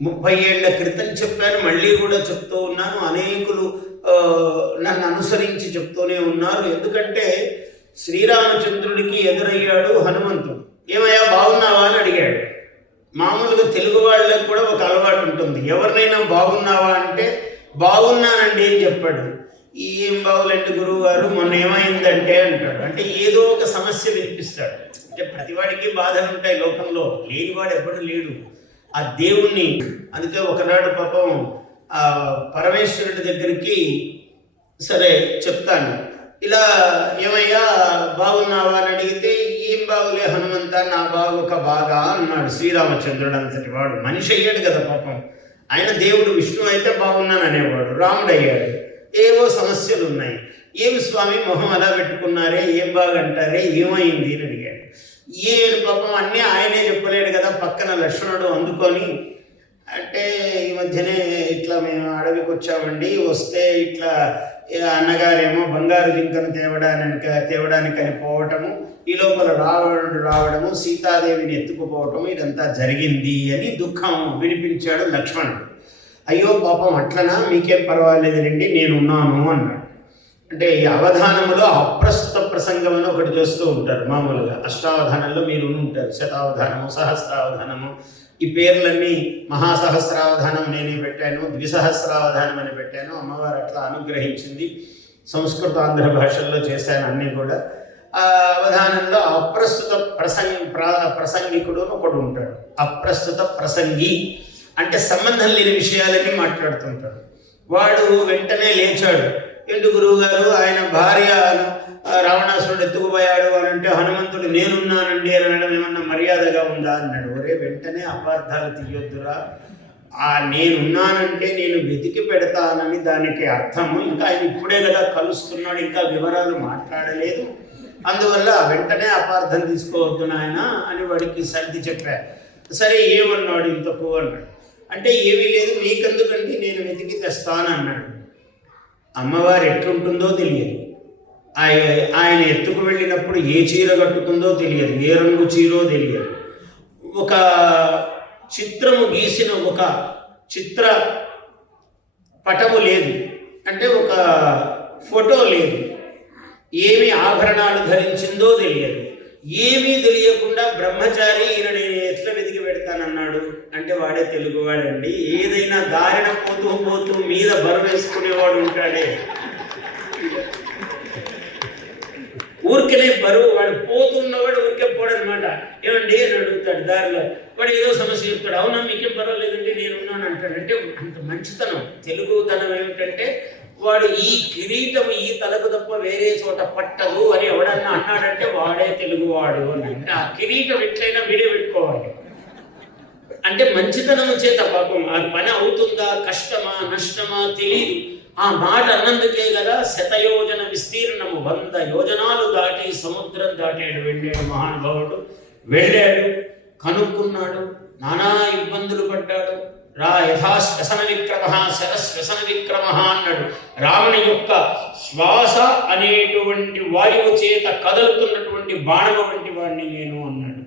30 ఏళ్ల క్రితం చెప్పాను, మళ్ళీ కూడా చెప్తూ ఉన్నాను. అనేకులు నన్ను అనుసరించి చెప్తూనే ఉన్నారు. ఎందుకంటే శ్రీరామచంద్రుడికి ఎదురయ్యాడు హనుమంతుడు. ఏమయ్యా బాగున్నావా అని అడిగాడు. మామూలుగా తెలుగు వాళ్ళకి కూడా ఒక అలవాటు ఉంటుంది, ఎవరినైనా బాగున్నావా అంటే బాగున్నానండి అని చెప్పాడు. ఏం బాగులండి గురువు గారు, మొన్న ఏమైందంటే అంటాడు. అంటే ఏదో ఒక సమస్య వినిపిస్తాడు. అంటే ప్రతివాడికి బాధలు ఉంటాయి లోకంలో, లేనివాడు ఎప్పుడు లేడు. ఆ దేవుణ్ణి అందుకే ఒకనాడు పాపం పరమేశ్వరుడి దగ్గరికి సరే చెప్తాను, ఇలా ఏమయ్యా బాగున్నావా అని అడిగితే ఏం బాగులే హనుమంత, నా బాగుక బాగా అన్నాడు. శ్రీరామచంద్రుడు అంతటి వాడు మనిషి అయ్యాడు కదా పాపం. ఆయన దేవుడు విష్ణు అయితే బాగున్నాను అనేవాడు, రాముడు అయ్యాడు. ఏవో సమస్యలు ఉన్నాయి. ఏమి స్వామి మొహం అలా పెట్టుకున్నారే, ఏం బాగంటారే, ఏమైంది అని అడిగాడు. ఏడు పాపం అన్నీ ఆయనే చెప్పలేడు కదా, పక్కన లక్ష్మణుడు అందుకొని. అంటే ఈ మధ్యనే ఇట్లా మేము అడవికి వచ్చామండి, వస్తే ఇట్లా అన్నగారేమో బంగారు జింకను తేవడానికని పోవటము, ఈ లోపల రావణుడు రావడము, సీతాదేవిని ఎత్తుకుపోవటము, ఇదంతా జరిగింది అని దుఃఖం వినిపించాడు లక్ష్మణుడు. అయ్యో పాపం అట్లనా, మీకేం పర్వాలేదులేండి నేనున్నాను అన్నాడు. అంటే ఈ అవధానములో అప్రస్తుత ప్రసంగం అని ఒకటి చేస్తూ ఉంటారు. మామూలుగా అష్టావధానంలో మీరు ఉంటారు, శతావధానము, సహస్రావధానము, ఈ పేర్లన్నీ మహాసహస్రావధానం నేనే పెట్టాను, ద్విసహస్రావధానం అని పెట్టాను. అమ్మవారు అట్లా అనుగ్రహించింది. సంస్కృత ఆంధ్ర భాషల్లో చేశాను అన్నీ కూడా. ఆ అవధానంలో అప్రస్తుత ప్రసంగికుడు ఒకడు ఉంటాడు. అప్రస్తుత ప్రసంగి అంటే సంబంధం లేని విషయాలని మాట్లాడుతుంటాడు. వాడు వెంటనే లేచాడు. ఎందుకు గురువు గారు, ఆయన భార్య రావణాసురుడు ఎత్తుకుపోయాడు అని అంటే హనుమంతుడు నేనున్నానండి అని అనడం ఏమన్నా మర్యాదగా ఉందా అన్నాడు. ఒరే వెంటనే అపార్థాలు తీయొద్దురా, ఆ నేనున్నానంటే నేను వెతికి పెడతానని దానికి అర్థము. ఇంకా ఆయన ఇప్పుడే కదా కలుస్తున్నాడు, ఇంకా వివరాలు మాట్లాడలేదు, అందువల్ల వెంటనే అపార్థం తీసుకోవద్దు నాయన అని వాడికి సర్ది చెప్పారు. సరే ఏమన్నాడు ఇంతకు అన్నాడు. అంటే ఏమీ లేదు, మీకెందుకండి నేను వెతికి తెస్తానన్నాడు. అమ్మవారు ఎట్లుంటుందో తెలియదు, ఆయన ఎత్తుకు వెళ్ళినప్పుడు ఏ చీర కట్టుకుందో తెలియదు, ఏ రంగు చీరో తెలియదు. ఒక చిత్రము గీసిన ఒక చిత్ర పటము లేదు, అంటే ఒక ఫోటో లేదు, ఏమి ఆభరణాలు ధరించిందో తెలియదు. ఏమీ తెలియకుండా బ్రహ్మచారి ఈయన నేను ఎట్లా వెతికి పెడతానన్నాడు. అంటే వాడే తెలుగువాడండి. ఏదైనా దారిన పోతూ పోతూ మీద బరువు వేసుకునేవాడు ఉంటాడే, ఊరికనే బరువు, వాడు పోతున్నవాడు ఊరికే పోడనమాట. ఏమండి అని అడుగుతాడు దారిలో, వాడు ఏదో సమస్య చెప్తాడు. అవునా మీకేం పర్వాలేదండి నేనున్నాను అంటాడు. అంటే అంత మంచితనం. తెలుగుతనం ఏమిటంటే వాడు ఈ కిరీటం ఈ తలకు తప్ప వేరే చోట పట్టదు అని ఎవడన్నా అన్నాడంటే వాడే తెలుగువాడు అని. అంటే ఆ కిరీటం ఎట్లయినా వీడే పెట్టుకోవాలి. అంటే మంచితనం చేత పాపం ఆ పని అవుతుందా, కష్టమా నష్టమా తెలియదు. ఆ మాట అన్నందుకే కదా శతయోజన విస్తీర్ణము 100 యోజనాలు దాటి సముద్రం దాటాడు, వెళ్ళాడు మహానుభావుడు. వెళ్ళాడు, కనుక్కున్నాడు, నానా ఇబ్బందులు పడ్డాడు. యథాశ్వసన విక్రమ శరశ్వసన విక్రమ అన్నాడు. రావణి యొక్క శ్వాస అనేటువంటి వాయువు చేత కదులుతున్నటువంటి బాణము వంటి వాడిని నేను అన్నాడు.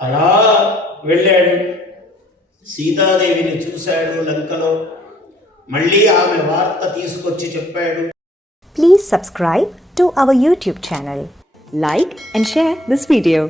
అలా వెళ్ళాడు, సీతాదేవిని చూశాడు లంకలో. మళ్ళీ ఆమె వార్త తీసుకొచ్చి చెప్పాడు. Please subscribe to our YouTube channel. Like and share this video.